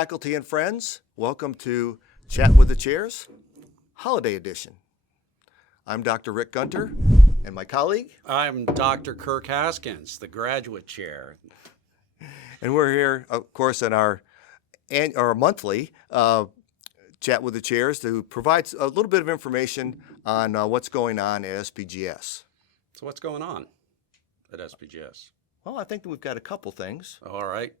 faculty and friends. Welcome to Chat with the Chairs, Holiday Edition. I'm Dr. Rick Gunter, and my colleague. I'm Dr. Kirk Haskins, the graduate chair. And we're here, of course, in our monthly Chat with the Chairs to provide a little bit of information on what's going on at SPGS. So what's going on at SPGS? Well, I think that we've got a couple things. All right.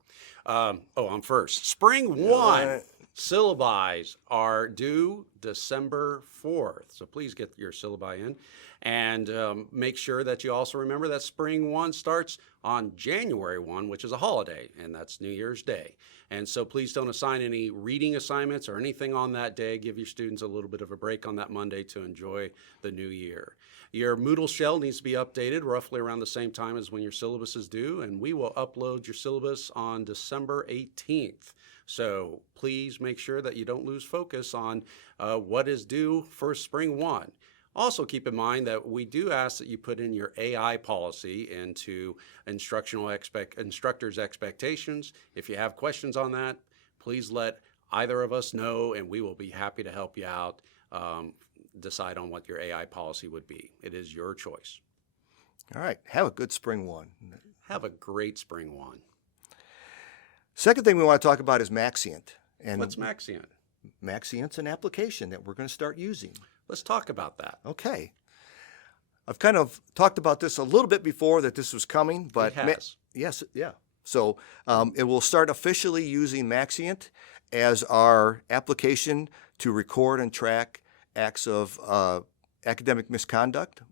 I'm first. Spring 1 syllabi are due December 4th. So please get your syllabi in. And make sure that you also remember that Spring 1 starts on January 1, which is a holiday, and that's New Year's Day. And so please don't assign any reading assignments or anything on that day. Give your students a little bit of a break on that Monday to enjoy the new year. Your Moodle shell needs to be updated roughly around the same time as when your syllabus is due, and we will upload your syllabus on December 18th. So please make sure that you don't lose focus on what is due for Spring 1. Also keep in mind that we do ask that you put in your AI policy into instructors' expectations. If you have questions on that, please let either of us know, and we will be happy to help you out. Decide on what your AI policy would be. It is your choice. All right. Have a good Spring 1. Have a great Spring 1. Second thing we want to talk about is Maxient. And what's Maxient? Maxient's an application that we're going to start using. Let's talk about that. Okay. I've kind of talked about this a little bit before that this was coming, but yes, yeah. So it will start officially using Maxient as our application to record and track acts of academic misconduct.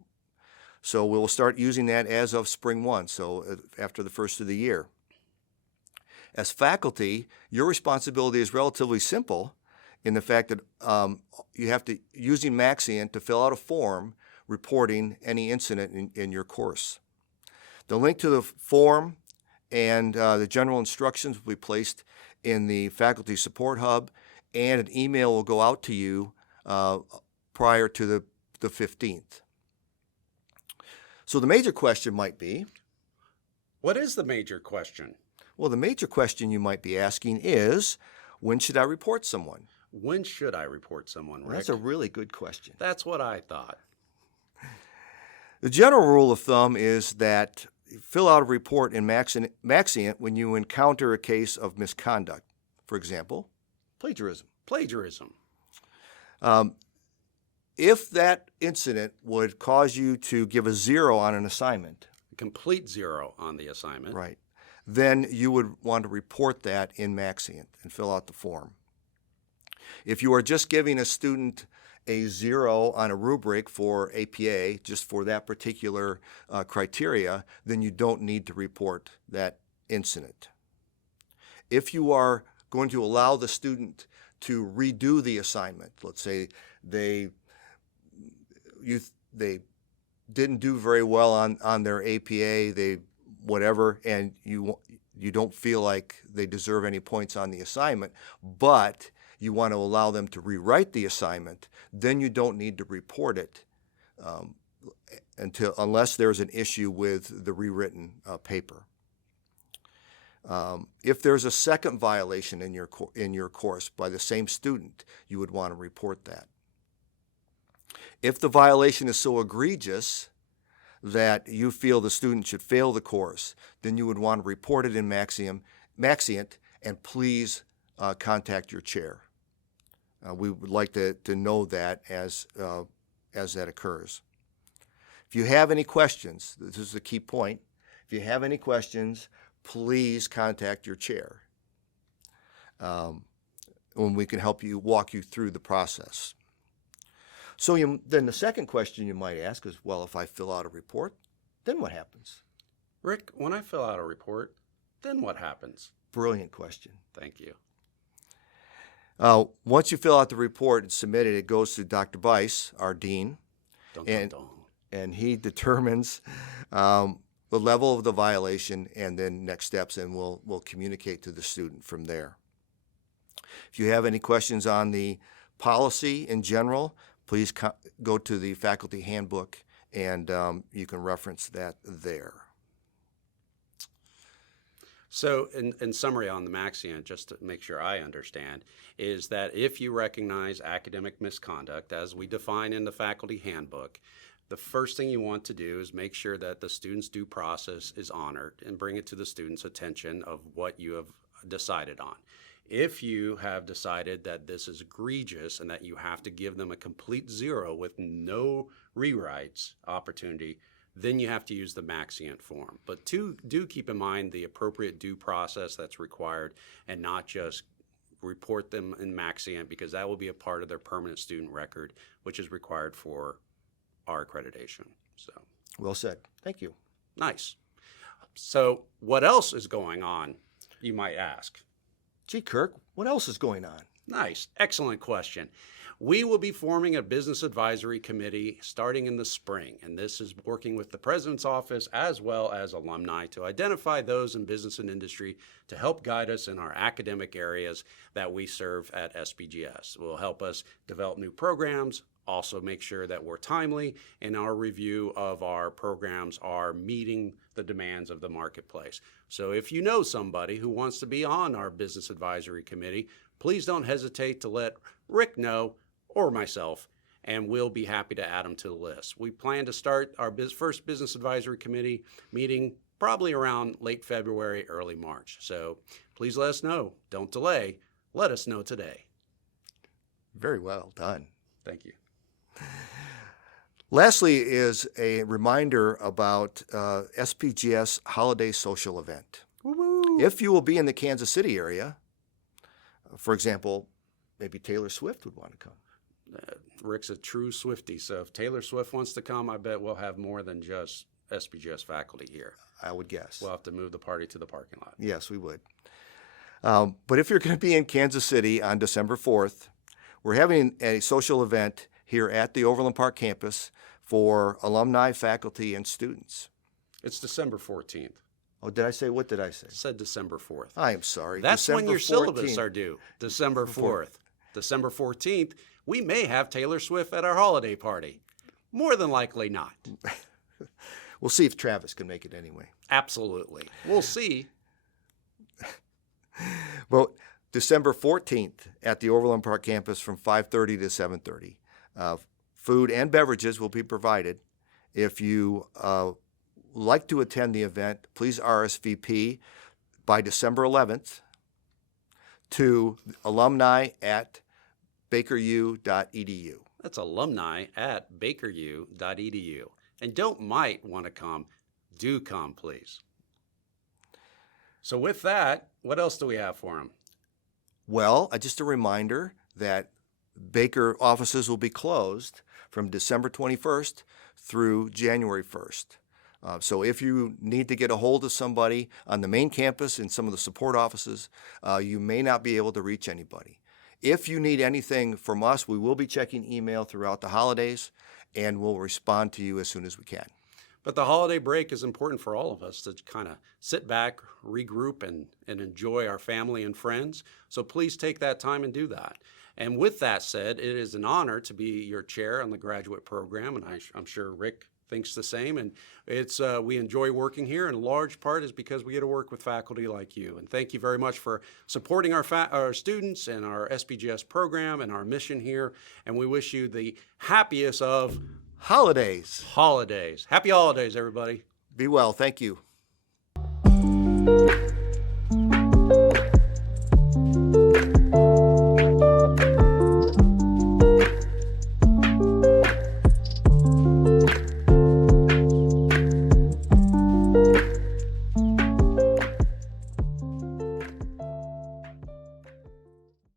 So we'll start using that as of Spring 1, so after the first of the year. As faculty, your responsibility is relatively simple in the fact that you have to, using Maxient, to fill out a form reporting any incident in your course. The link to the form and the general instructions will be placed in the Faculty Support Hub, and an email will go out to you prior to the 15th. So the major question might be... What is the major question? Well, the major question you might be asking is, when should I report someone? When should I report someone, Rick? That's a really good question. That's what I thought. The general rule of thumb is that you fill out a report in Maxient when you encounter a case of misconduct. For example, plagiarism. Plagiarism. If that incident would cause you to give a 0 on an assignment, a complete 0 on the assignment, right, then you would want to report that in Maxient and fill out the form. If you are just giving a student a 0 on a rubric for APA, just for that particular criteria, then you don't need to report that incident. If you are going to allow the student to redo the assignment, let's say they didn't do very well on their APA, they whatever, and you don't feel like they deserve any points on the assignment, but you want to allow them to rewrite the assignment, then you don't need to report it unless there's an issue with the rewritten paper. If there's a second violation in your course by the same student, you would want to report that. If the violation is so egregious that you feel the student should fail the course, then you would want to report it in Maxient, and please contact your chair. We would like to know that as that occurs. If you have any questions, this is the key point. If you have any questions, please contact your chair, when we can help you, walk you through the process. So then the second question you might ask is, well, if I fill out a report, then what happens? Rick, when I fill out a report, then what happens? Brilliant question. Thank you. Once you fill out the report and submit it, it goes to Dr. Bice, our dean, and he determines the level of the violation and then next steps, and we'll communicate to the student from there. If you have any questions on the policy in general, please go to the faculty handbook, and you can reference that there. So, in summary on the Maxient, just to make sure I understand, is that if you recognize academic misconduct, as we define in the faculty handbook, the first thing you want to do is make sure that the student's due process is honored and bring it to the student's attention of what you have decided on. If you have decided that this is egregious and that you have to give them a complete 0 with no rewrites opportunity, then you have to use the Maxient form. But do keep in mind the appropriate due process that's required and not just report them in Maxient, because that will be a part of their permanent student record, which is required for our accreditation. So, well said. Thank you. Nice. So what else is going on, you might ask? Gee, Kirk, what else is going on? Nice. Excellent question. We will be forming a business advisory committee starting in the spring, and this is working with the president's office as well as alumni to identify those in business and industry to help guide us in our academic areas that we serve at SPGS. It will help us develop new programs, also make sure that we're timely in our review of our programs are meeting the demands of the marketplace. So if you know somebody who wants to be on our business advisory committee, please don't hesitate to let Rick know or myself, and we'll be happy to add them to the list. We plan to start our first business advisory committee meeting probably around late February, early March. So please let us know. Don't delay. Let us know today. Very well done. Thank you. Lastly is a reminder about SPGS Holiday Social Event. Woo-woo. If you will be in the Kansas City area, for example, maybe Taylor Swift would want to come. Rick's a true Swiftie, so if Taylor Swift wants to come, I bet we'll have more than just SPGS faculty here. I would guess. We'll have to move the party to the parking lot. Yes, we would. But if you're going to be in Kansas City on December 4th, we're having a social event here at the Overland Park campus for alumni, faculty, and students. It's December 14th. Oh, did I say, what did I say? It said December 4th. I am sorry. That's December when your 14th. syllabus are due, December 4th. December 14th, we may have Taylor Swift at our holiday party. More than likely not. We'll see if Travis can make it anyway. Absolutely. We'll see. Well, December 14th at the Overland Park campus from 5:30 to 7:30. Food and beverages will be provided. If you like to attend the event, please RSVP by December 11th to alumni@bakeru.edu. That's alumni@bakeru.edu. And don't might want to come, do come, please. So with that, what else do we have for them? Well, just a reminder that Baker offices will be closed from December 21st through January 1st. So if you need to get a hold of somebody on the main campus and some of the support offices, you may not be able to reach anybody. If you need anything from us, we will be checking email throughout the holidays, and we'll respond to you as soon as we can. But the holiday break is important for all of us to kind of sit back, regroup, and enjoy our family and friends. So please take that time and do that. And with that said, it is an honor to be your chair on the graduate program, and I'm sure Rick thinks the same. And it's we enjoy working here, and a large part is because we get to work with faculty like you. And thank you very much for supporting our students and our SPGS program and our mission here. And we wish you the happiest of holidays. Happy holidays, everybody. Be well. Thank you.